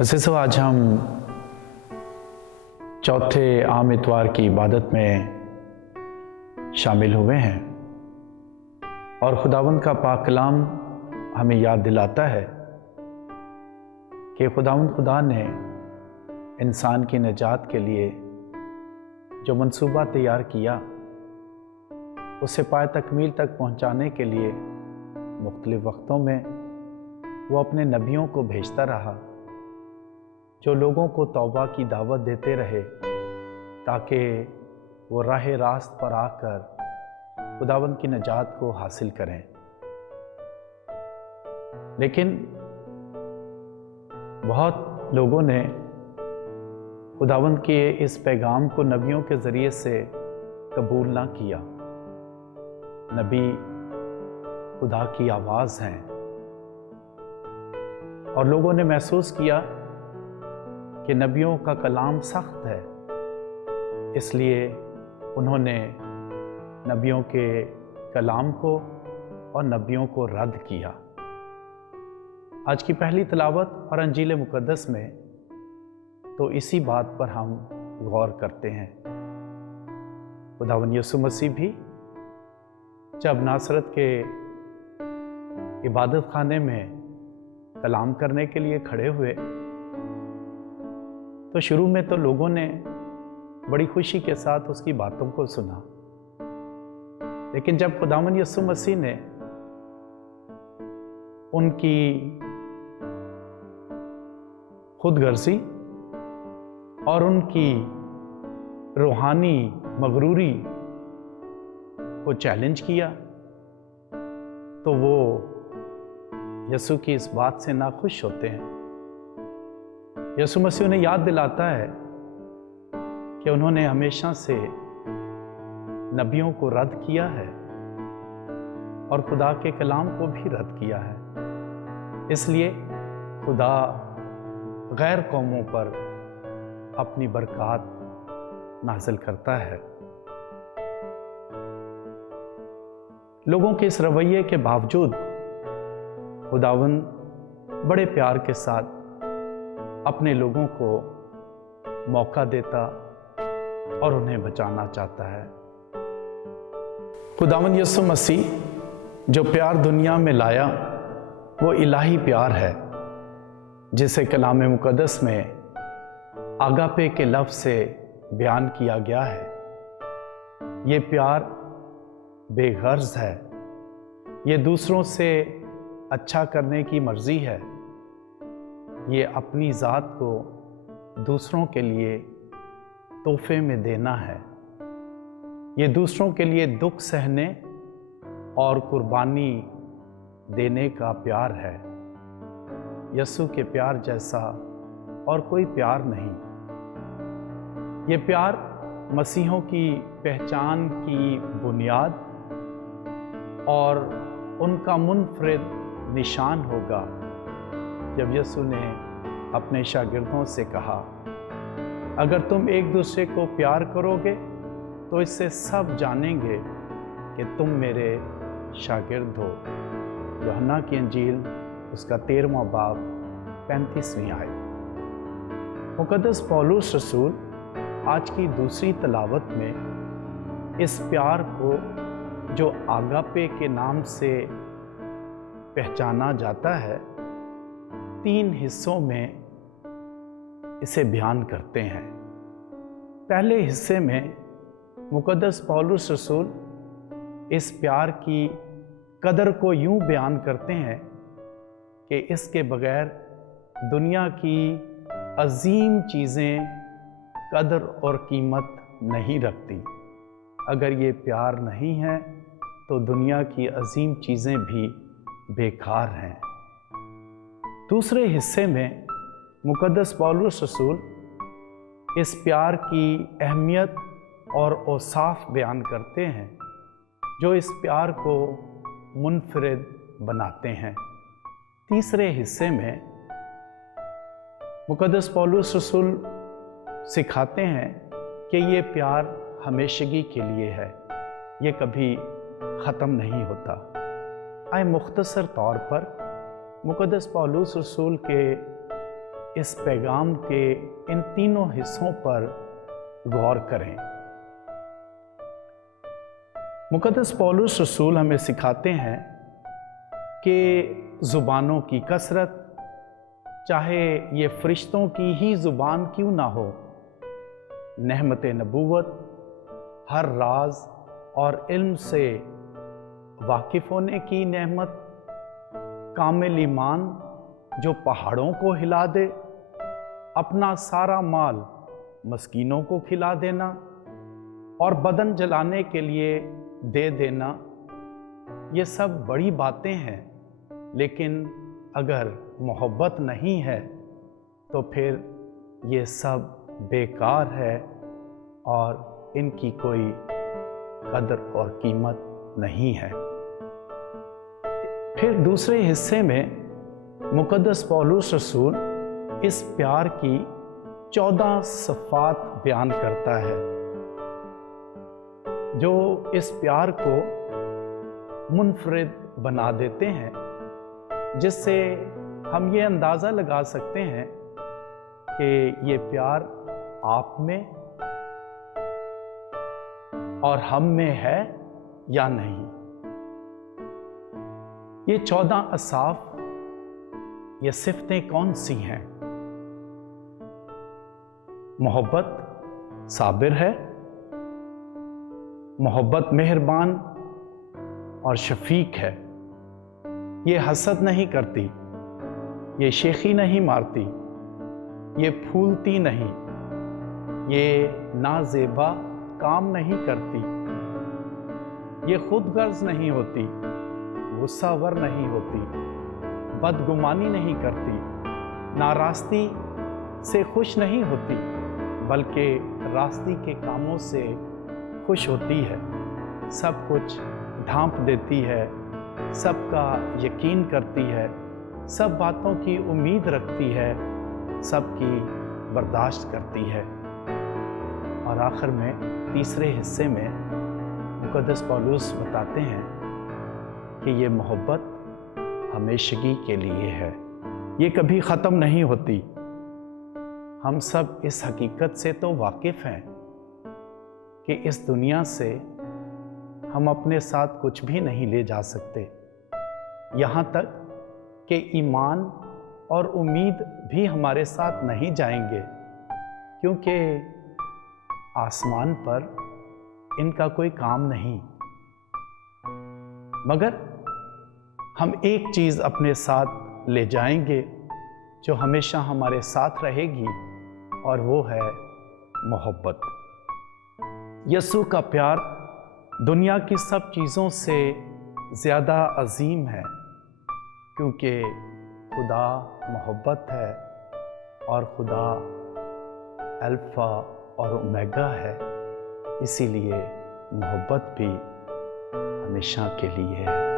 अज़ीज़ों, आज हम चौथे आम इतवार की इबादत में शामिल हुए हैं और खुदावंद का पाक कलाम हमें याद दिलाता है कि खुदावंद खुदा ने इंसान की निजात के लिए जो मंसूबा तैयार किया उसे पाए तकमील तक पहुंचाने के लिए मुख्तलिफ़ वक्तों में वो अपने नबियों को भेजता रहा, जो लोगों को तौबा की दावत देते रहे ताकि वो राह रास्त पर आकर खुदावंद की निजात को हासिल करें। लेकिन बहुत लोगों ने खुदावंद के इस पैगाम को नबियों के ज़रिए से कबूल ना किया। नबी खुदा की आवाज़ हैं और लोगों ने महसूस किया कि नबियों का कलाम सख्त है, इसलिए उन्होंने नबियों के कलाम को और नबियों को रद्द किया। आज की पहली तिलावत और अंजील मुक़द्दस में तो इसी बात पर हम गौर करते हैं। खुदावंद यीशु मसीह भी जब नासरत के इबादत खाने में कलाम करने के लिए खड़े हुए तो शुरू में तो लोगों ने बड़ी खुशी के साथ उसकी बातों को सुना, लेकिन जब खुदावंद यीशु मसीह ने उनकी खुदगर्जी और उनकी रूहानी मगरूरी को चैलेंज किया तो वो यीशु की इस बात से नाखुश होते हैं। यीशु मसीह उन्हें याद दिलाता है कि उन्होंने हमेशा से नबियों को रद्द किया है और खुदा के कलाम को भी रद्द किया है, इसलिए खुदा गैर कौमों पर अपनी बरकत नाज़िल करता है। लोगों के इस रवैये के बावजूद खुदावंद बड़े प्यार के साथ अपने लोगों को मौका देता और उन्हें बचाना चाहता है। खुदावंद यीशु मसीह जो प्यार दुनिया में लाया वो इलाही प्यार है, जिसे कलाम मुक़द्दस में आगापे के लफ्ज़ से बयान किया गया है। ये प्यार बेगर्ज़ है, ये दूसरों से अच्छा करने की मर्ज़ी है, ये अपनी ज़ात को दूसरों के लिए तोहफे में देना है, ये दूसरों के लिए दुख सहने और कुर्बानी देने का प्यार है। यीशु के प्यार जैसा और कोई प्यार नहीं। ये प्यार मसीहों की पहचान की बुनियाद और उनका मुनफरिद निशान होगा। जब यीशु ने अपने शागिर्दों से कहा, अगर तुम एक दूसरे को प्यार करोगे तो इससे सब जानेंगे कि तुम मेरे शागिर्द हो। यूहन्ना की इंजील उसका 13वां बाब 35वीं आयत। मुक़द्दस पौलुस रसूल आज की दूसरी तिलावत में इस प्यार को जो आगापे के नाम से पहचाना जाता है 3 हिस्सों में इसे बयान करते हैं। पहले हिस्से में मुक़द्दस पौलुस रसूल इस प्यार की कदर को यूं बयान करते हैं कि इसके बगैर दुनिया की अजीम चीज़ें कदर और कीमत नहीं रखती। अगर ये प्यार नहीं है तो दुनिया की अजीम चीज़ें भी बेकार हैं। दूसरे हिस्से में मुक़द्दस पौलुस रसूल इस प्यार की अहमियत और औसाफ बयान करते हैं जो इस प्यार को मुनफरिद बनाते हैं। तीसरे हिस्से में मुक़द्दस पौलुस रसूल सिखाते हैं कि ये प्यार हमेशगी के लिए है, ये कभी ख़त्म नहीं होता। आए मुख्तसर तौर पर मुक़द्दस पौलुस रसूल के इस पैगाम के इन तीनों हिस्सों पर गौर करें। मुक़द्दस पौलुस रसूल हमें सिखाते हैं कि ज़ुबानों की कसरत, चाहे ये फ़रिश्तों की ही ज़ुबान क्यों ना हो, नेहमत नबूवत, हर राज और इल्म से वाकिफ़ होने की नेमत, कामिल ईमान जो पहाड़ों को हिला दे, अपना सारा माल मस्कीनों को खिला देना और बदन जलाने के लिए दे देना, ये सब बड़ी बातें हैं। लेकिन अगर मोहब्बत नहीं है तो फिर ये सब बेकार है और इनकी कोई कदर और कीमत नहीं है। फिर दूसरे हिस्से में मुक़द्दस पौलुस रसूल इस प्यार की 14 सिफ़ात बयान करता है जो इस प्यार को मुनफरिद बना देते हैं, जिससे हम ये अंदाज़ा लगा सकते हैं कि ये प्यार आप में और हम में है या नहीं। ये 14 असाफ, ये सिफ़तें कौन सी हैं? मोहब्बत साबिर है, मोहब्बत मेहरबान और शफीक है। ये हसद नहीं करती, ये शेखी नहीं मारती, ये फूलती नहीं, ये नाज़ेबा काम नहीं करती, ये खुद गर्ज नहीं होती, गुस्सावर नहीं होती, बदगुमानी नहीं करती, नारास्ती से खुश नहीं होती, बल्कि रास्ती के कामों से खुश होती है, सब कुछ ढांप देती है, सबका यकीन करती है, सब बातों की उम्मीद रखती है, सबकी बर्दाश्त करती है। और आखिर में तीसरे हिस्से में मुक़द्दस पौलुस बताते हैं कि ये मोहब्बत हमेशगी के लिए है, ये कभी ख़त्म नहीं होती। हम सब इस हकीकत से तो वाकिफ़ हैं कि इस दुनिया से हम अपने साथ कुछ भी नहीं ले जा सकते, यहाँ तक कि ईमान और उम्मीद भी हमारे साथ नहीं जाएंगे, क्योंकि आसमान पर इनका कोई काम नहीं। मगर हम एक चीज़ अपने साथ ले जाएंगे जो हमेशा हमारे साथ रहेगी, और वो है मोहब्बत। यसू का प्यार दुनिया की सब चीज़ों से ज़्यादा अजीम है, क्योंकि खुदा मोहब्बत है और खुदा अल्फ़ा और ओमेगा है। इसीलिए मोहब्बत भी हमेशा के लिए है।